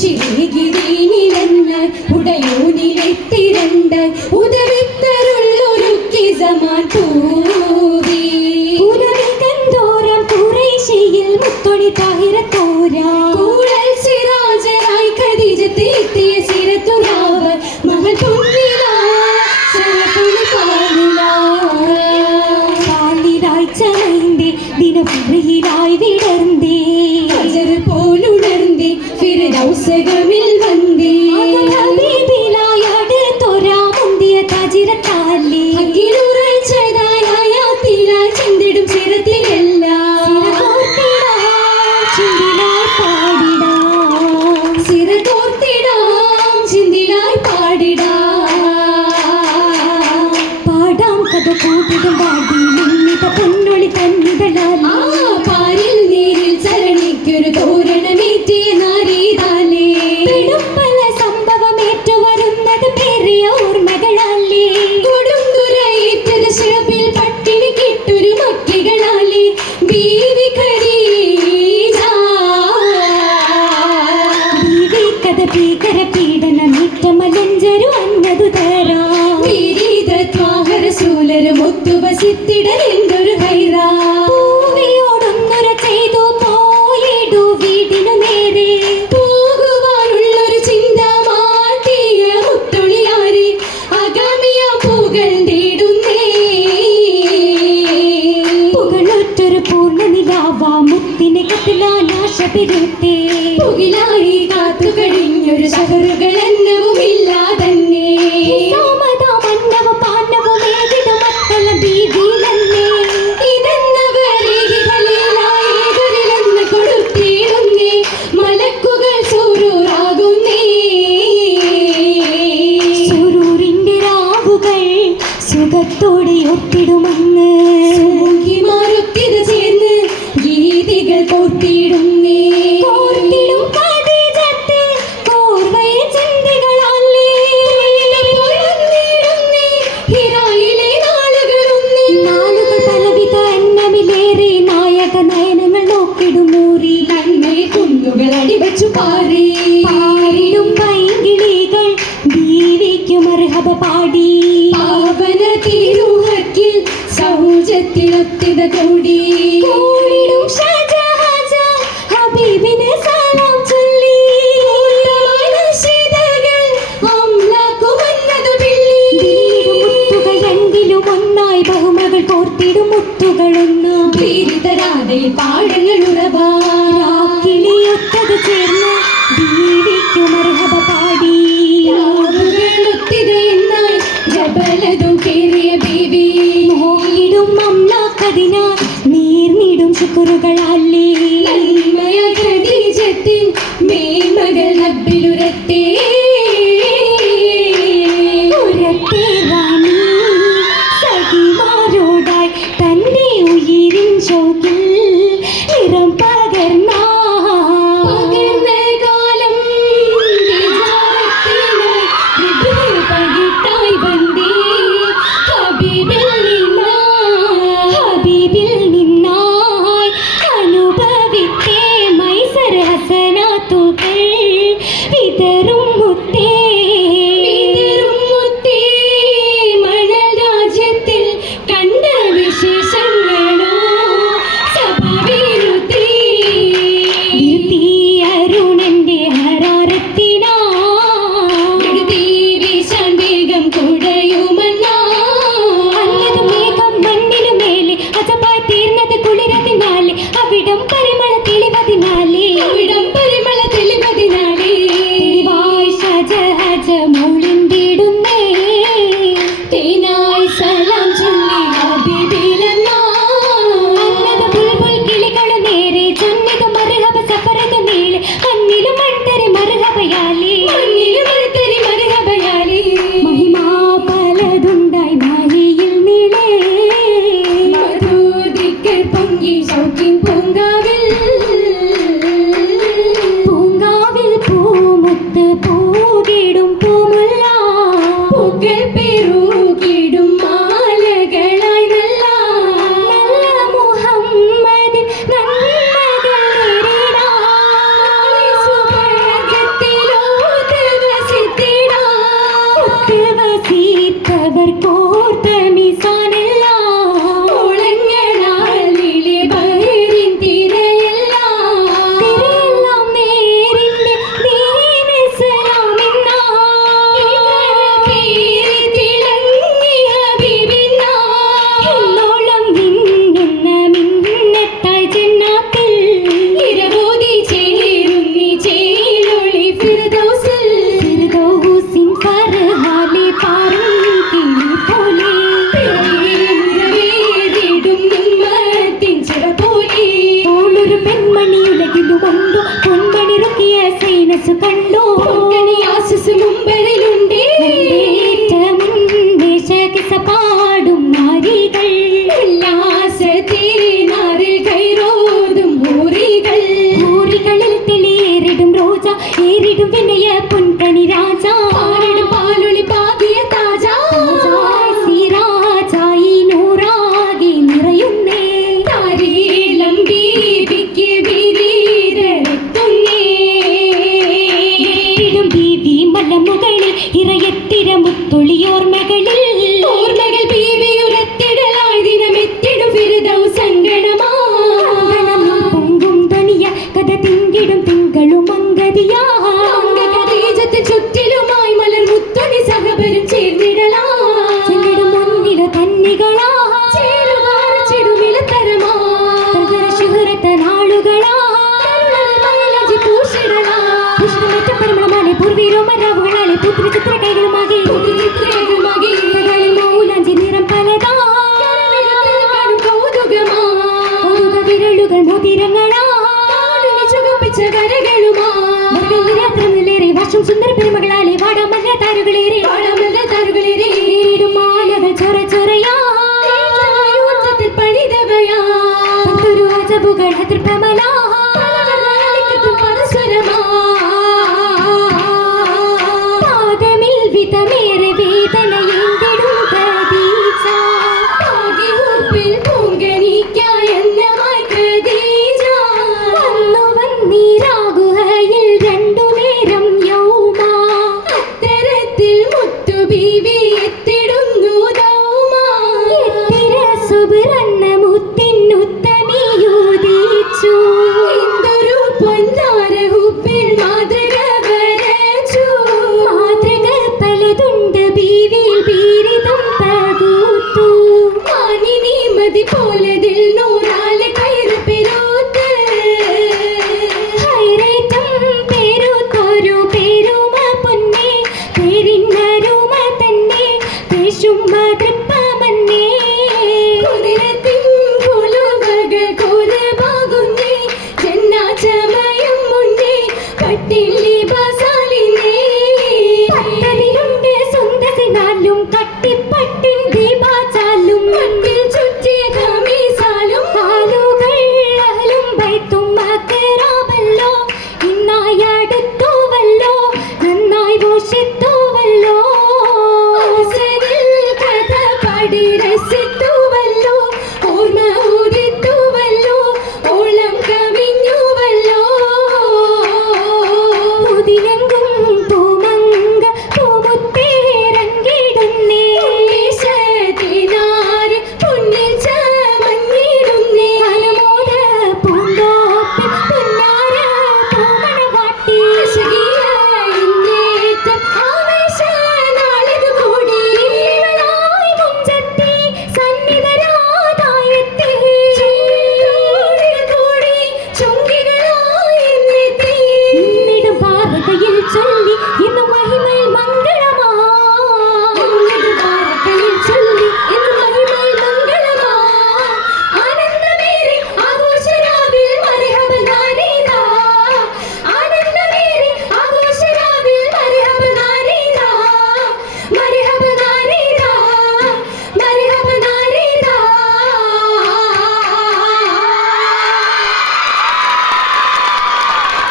ശിവഗിരീനിലെന്ന് ഉടയൂനിലെത്തിരണ്ട ഉദവിത്തരുള്ളൊരുക്കി സമാൻ പൂവി ഉറവിക്കന്തോരം കുറേശയിൽ മുത്തൊടി താ തോരണമേറ്റിയ നാരീതാലേ. പല സംഭവമേറ്റു വരുന്നത് പേറിയ ഓർമ്മകളാലേ. കൊടുങ്കുരയേറ്റത് ശിറപ്പിൽ പട്ടിണി കിട്ടൊരു മക്കികളാലേ ബീവി കഥ ഭീകര പീഡനമിറ്റമലഞ്ചരു അന്നതു തരാ വീരീതത്വാഹരസൂലരും ഒത്തുവസിത്തിടലെന്തൊരു ഹൈറാ. ഗീതികൾ കോർത്തിടുന്നേ കോർത്തിടും കടീജത്തെ കോർവയെ ചിന്തകളല്ലേ. ഹിറായിലെ നാളുകളൊന്ന് നാളുകൾ പലവിധ എണ്ണമിലേറെ നായക നയനങ്ങൾ നോക്കിടുമൂറി. നന്മയെ കുന്നുകൾ അടിവച്ചു പാറി. പാരിടും പൈകിളികൾ ബീവിക്കും അർഹബ പാടി. പാവന തിരുഹക്കിൽ സൗജത്തിലൊത്തിത കൂടി. മുത്തുകൾ ഒന്നാം പീരിതരാതെ പാടങ്ങൾ ഉറവാക്കിളിയൊത്തത് ചേർന്ന് ദീവിക്കും അർഹത പാടി ജബലതും കേറിയ ബീവി മോഹിടും അമ്ലാക്കതിനാൽ നീർന്നിടും ശുക്രുകളല്ലേ. മേമകൾ ഖദീജത്തിൻ നിറം அவர் போ പെൺമണിയുലകിലുമുണ്ടു പൊൻമണിറുക്കിയ സൈനസ് കണ്ടു. പൊങ്കണി ആശസ് മുമ്പരിലുണ്ടേ പാടും ഊറികൾ ഊരികളിൽ തെളിയേറിടും റോജ ഏറിടും വിനയ പൊൻകണി രാജ. മലമുകളിൽ ഇറയത്തിര മുത്തൊളിയോർമകളിൽ ഓർമ്മകൾ ബീവിയുരത്തിടലായി ദിനമെത്തിടും ഫിർദൗ സങ്കടമാ. പൊങ്കും ധനിയ കഥ തിങ്കിടും തിങ്കളും ഖദീജത്ത് ചുറ്റിലുമായി മലർ മുത്തൊടി സഹബരും ചേർന്നിടലാ. ചെന്നിടും മുന്നിലു തന്നികളാ ചേരുവാരച്ചിടുമിളത്തരമാ തകര പുത്ര ചിത്ര കൈകളുമാകെ കഥകളിൽ മൗലാഞ്ചി നിറം പലതാ കൗതുക വിരലുകൾ മോതിരങ്ങളാ ചുവപ്പിച്ച കരകളുമാ വർഷം സുന്ദര പെരുമകളാലെ വാടാമല്ല താരുകളേറെ പാടമല്ല തറുകളിരേ